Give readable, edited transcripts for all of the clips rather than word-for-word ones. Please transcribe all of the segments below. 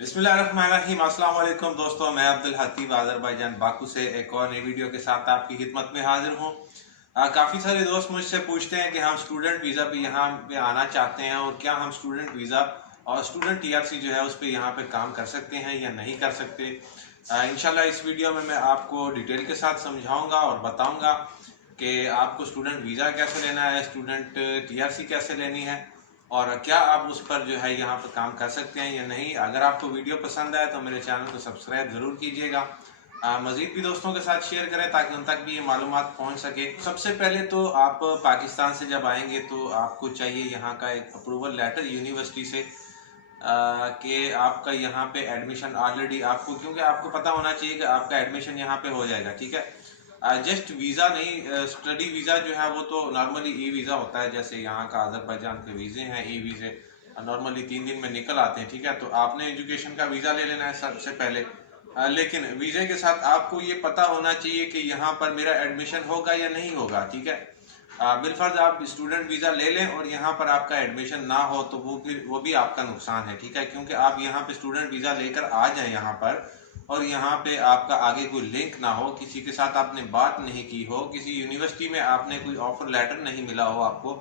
बिस्मिल्लाहिर्रहमानिर्रहीम। अस्सलाम वालेकुम दोस्तों, मैं अब्दुल हकीम अज़रबैजान बाकू से एक और नई वीडियो के साथ आपकी खिदमत में हाजिर हूँ। काफ़ी सारे दोस्त मुझसे पूछते हैं कि हम स्टूडेंट वीज़ा पे यहाँ पे आना चाहते हैं और क्या हम स्टूडेंट वीज़ा और स्टूडेंट टीआरसी जो है उस पर यहाँ पे काम कर सकते हैं या नहीं कर सकते। इंशाल्लाह इस वीडियो में मैं आपको डिटेल के साथ समझाऊँगा और बताऊँगा कि आपको स्टूडेंट वीज़ा कैसे लेना है, स्टूडेंट टीआरसी कैसे लेनी है और क्या आप उस पर जो है यहाँ पर काम कर सकते हैं या नहीं। अगर आपको वीडियो पसंद आए तो मेरे चैनल को सब्सक्राइब ज़रूर कीजिएगा। मज़ीद भी दोस्तों के साथ शेयर करें ताकि उन तक भी ये मालूमात पहुँच सके। सबसे पहले तो आप पाकिस्तान से जब आएंगे तो आपको चाहिए यहाँ का एक अप्रूवल लेटर यूनिवर्सिटी से कि आपका यहाँ पे एडमिशन ऑलरेडी आपको, क्योंकि आपको पता होना चाहिए कि आपका एडमिशन यहाँ पे हो जाएगा, ठीक है। जस्ट वीज़ा नहीं, स्टडी वीज़ा जो है वो तो नॉर्मली ई वीज़ा होता है, जैसे यहाँ का अज़रबैजान के वीज़े हैं ई वीज़े नॉर्मली 3 दिन में निकल आते हैं, ठीक है। तो आपने एजुकेशन का वीज़ा ले लेना है सबसे पहले। लेकिन वीज़े के साथ आपको ये पता होना चाहिए कि यहाँ पर मेरा एडमिशन होगा या नहीं होगा, ठीक है। बिलफर्ज आप स्टूडेंट वीज़ा ले लें और यहाँ पर आपका एडमिशन ना हो तो वो भी आपका नुकसान है, ठीक है। क्योंकि आप यहाँ पे स्टूडेंट वीज़ा लेकर आ जाएं यहाँ पर और यहाँ पे आपका आगे कोई लिंक ना हो, किसी के साथ आपने बात नहीं की हो, किसी यूनिवर्सिटी में आपने कोई ऑफर लेटर नहीं मिला हो आपको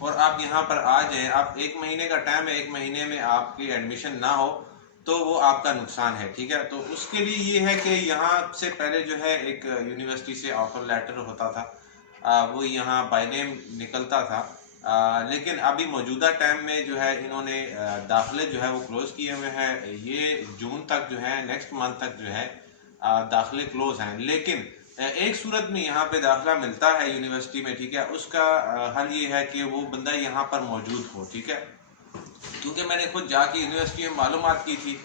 और आप यहाँ पर आ जाएं, आप 1 महीने का टाइम है, 1 महीने में आपकी एडमिशन ना हो तो वो आपका नुकसान है, ठीक है। तो उसके लिए ये है कि यहाँ से पहले जो है एक यूनिवर्सिटी से ऑफर लेटर होता था, वो यहाँ बाय नेम निकलता था। लेकिन अभी मौजूदा टाइम में जो है इन्होंने दाखिले जो है वो क्लोज किए हुए हैं। ये जून तक जो है, नेक्स्ट मंथ तक जो है दाखिले क्लोज हैं। लेकिन एक सूरत में यहाँ पे दाखिला मिलता है यूनिवर्सिटी में, ठीक है। उसका हल ये है कि वो बंदा यहाँ पर मौजूद हो, ठीक है। क्योंकि मैंने खुद जाके यूनिवर्सिटी में मालूमात की थी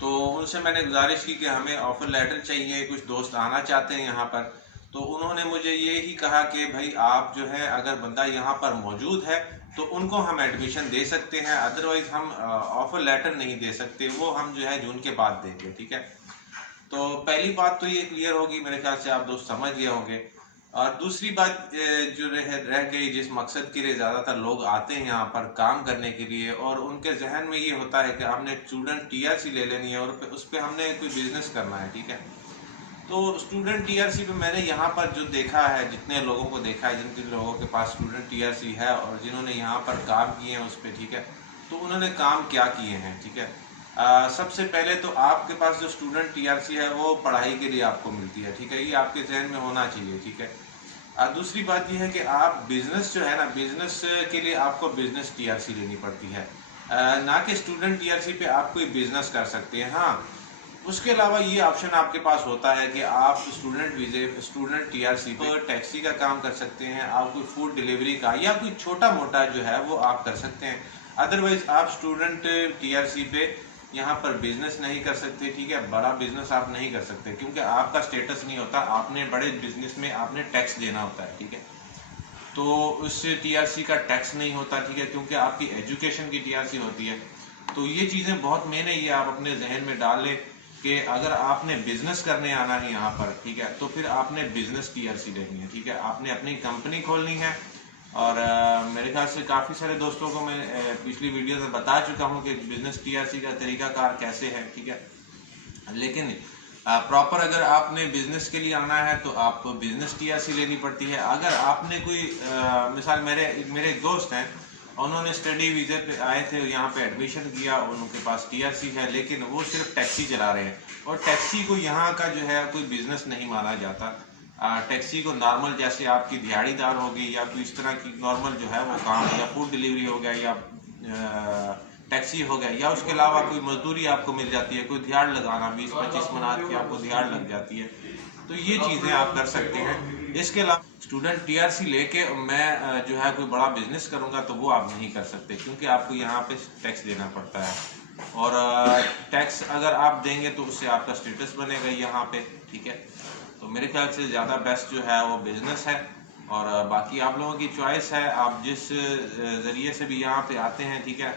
तो उनसे मैंने गुजारिश की कि हमें ऑफर लेटर चाहिए, कुछ दोस्त आना चाहते हैं यहाँ पर। तो उन्होंने मुझे ये ही कहा कि भाई आप जो है अगर बंदा यहाँ पर मौजूद है तो उनको हम एडमिशन दे सकते हैं, अदरवाइज हम ऑफर लेटर नहीं दे सकते, वो हम जो है जून के बाद देंगे, ठीक है। तो पहली बात तो ये क्लियर होगी, मेरे ख्याल से आप दोस्त समझ गए होंगे। और दूसरी बात जो रह गई, जिस मकसद के लिए ज़्यादातर लोग आते हैं यहाँ पर काम करने के लिए और उनके जहन में ये होता है कि हमने स्टूडेंट टीआरसी ले लेनी है और उस पर हमने कोई बिजनेस करना है, ठीक है। तो स्टूडेंट टीआरसी पे मैंने यहाँ पर जो देखा है, जितने लोगों को देखा है जिन लोगों के पास स्टूडेंट टीआरसी है और जिन्होंने यहाँ पर काम किए हैं उस पर, ठीक है। तो उन्होंने काम क्या किए हैं, ठीक है। सबसे पहले तो आपके पास जो स्टूडेंट टीआरसी है वो पढ़ाई के लिए आपको मिलती है, ठीक है। ये आपके जहन में होना चाहिए, ठीक है। दूसरी बात यह है कि आप बिजनेस जो है ना, बिजनेस के लिए आपको बिजनेस टीआरसी लेनी पड़ती है, ना कि स्टूडेंट टीआरसी पे आप कोई बिजनेस कर सकते हैं। हाँ, उसके अलावा ये ऑप्शन आपके पास होता है कि आप स्टूडेंट वीजे, स्टूडेंट टीआरसी पर टैक्सी का काम कर सकते हैं, आप कोई फूड डिलीवरी का या कोई छोटा मोटा जो है वो आप कर सकते हैं। अदरवाइज आप स्टूडेंट टीआरसी पे यहाँ पर बिजनेस नहीं कर सकते, ठीक है। बड़ा बिजनेस आप नहीं कर सकते क्योंकि आपका स्टेटस नहीं होता, आपने बड़े बिजनेस में आपने टैक्स देना होता है, ठीक है। तो उससे टीआरसी का टैक्स नहीं होता, ठीक है, क्योंकि आपकी एजुकेशन की टीआरसी होती है। तो ये चीज़ें बहुत मेन है, ये आप अपने जहन में डाल लें कि अगर आपने बिजनेस करने आना है यहाँ पर, ठीक है, तो फिर आपने बिजनेस टीआरसी लेनी है, ठीक है। आपने अपनी कंपनी खोलनी है और मेरे ख्याल से काफ़ी सारे दोस्तों को मैं पिछली वीडियो में बता चुका हूँ कि बिजनेस टीआरसी का तरीकाकार कैसे है, ठीक है। लेकिन प्रॉपर अगर आपने बिजनेस के लिए आना है तो आपको बिजनेस टीआरसी लेनी पड़ती है। अगर आपने कोई मिसाल, मेरे एक दोस्त हैं, उन्होंने स्टडी वीज़े पे आए थे, यहाँ पे एडमिशन किया, उनके पास टीआरसी है लेकिन वो सिर्फ टैक्सी चला रहे हैं और टैक्सी को यहाँ का जो है कोई बिजनेस नहीं माना जाता। टैक्सी को नॉर्मल जैसे आपकी दिहाड़ीदार होगी या कोई इस तरह की नॉर्मल जो है वो काम, या फूड डिलीवरी हो गया या टैक्सी हो गया, या उसके अलावा कोई मजदूरी आपको मिल जाती है, कोई दिहाड़ लगाना 20-25 मनात की आपको दिहाड़ लग जाती है, तो ये चीज़ें आप कर सकते हैं। इसके अलावा स्टूडेंट टीआरसी लेके मैं जो है कोई बड़ा बिजनेस करूँगा तो वो आप नहीं कर सकते क्योंकि आपको यहाँ पे टैक्स देना पड़ता है और टैक्स अगर आप देंगे तो उससे आपका स्टेटस बनेगा यहाँ पे, ठीक है। तो मेरे ख्याल से ज़्यादा बेस्ट जो है वो बिजनेस है और बाकी आप लोगों की चॉइस है, आप जिस ज़रिए से भी यहाँ पे आते हैं, ठीक है।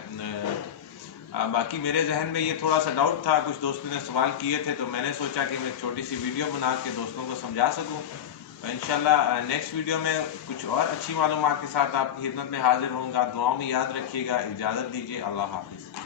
बाकी मेरे जहन में ये थोड़ा सा डाउट था, कुछ दोस्तों ने सवाल किए थे तो मैंने सोचा कि मैं छोटी सी वीडियो बना के दोस्तों को समझा सकूं। तो इंशाल्लाह नेक्स्ट वीडियो में कुछ और अच्छी मालूमात के साथ आपकी खिदमत में हाजिर होऊंगा। दुआओं में याद रखिएगा। इजाज़त दीजिए। अल्लाह हाफिज़।